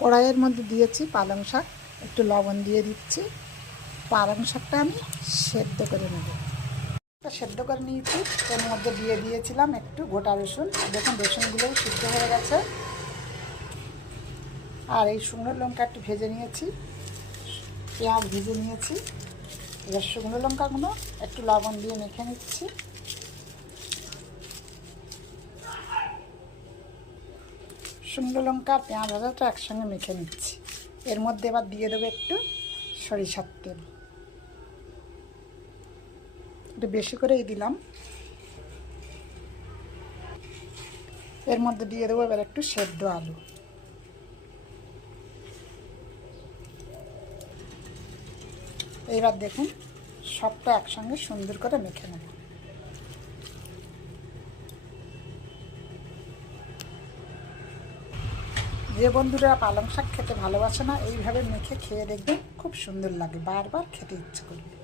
কড়াইয়ের মধ্যে দিয়েছি পালং শাক, একটু লবণ দিয়ে দিচ্ছি। পালং শাকটা আমি সেদ্ধ করে নেব। সেদ্ধ করে নিয়েছি, এর মধ্যে দিয়ে দিয়েছিলাম একটু গোটা রসুন। দেখুন রসুনগুলোও সিদ্ধ হয়ে গেছে। আর এই শুকনো লঙ্কা একটু ভেজে নিয়েছি, পেঁয়াজ ভেজে নিয়েছি। এবার শুকনো লঙ্কাগুলো একটু লবণ দিয়ে মেখে নিচ্ছি। শুকনো লঙ্কা আর পেঁয়াজ ভাজাটা একসঙ্গে মেখে নিচ্ছি। এর মধ্যে এবার দিয়ে দেবো একটু সরিষার তেল, একটু বেশি করেই দিলাম। এর মধ্যে দিয়ে দেবো এবার একটু সেদ্ধ আলু। এইবার দেখুন সবটা একসঙ্গে সুন্দর করে মেখে নেব। যে বন্ধুরা পালং শাক খেতে ভালোবাসে না, এইভাবে মেখে খেয়ে দেখবেন খুব সুন্দর লাগে, বারবার খেতে ইচ্ছে করবে।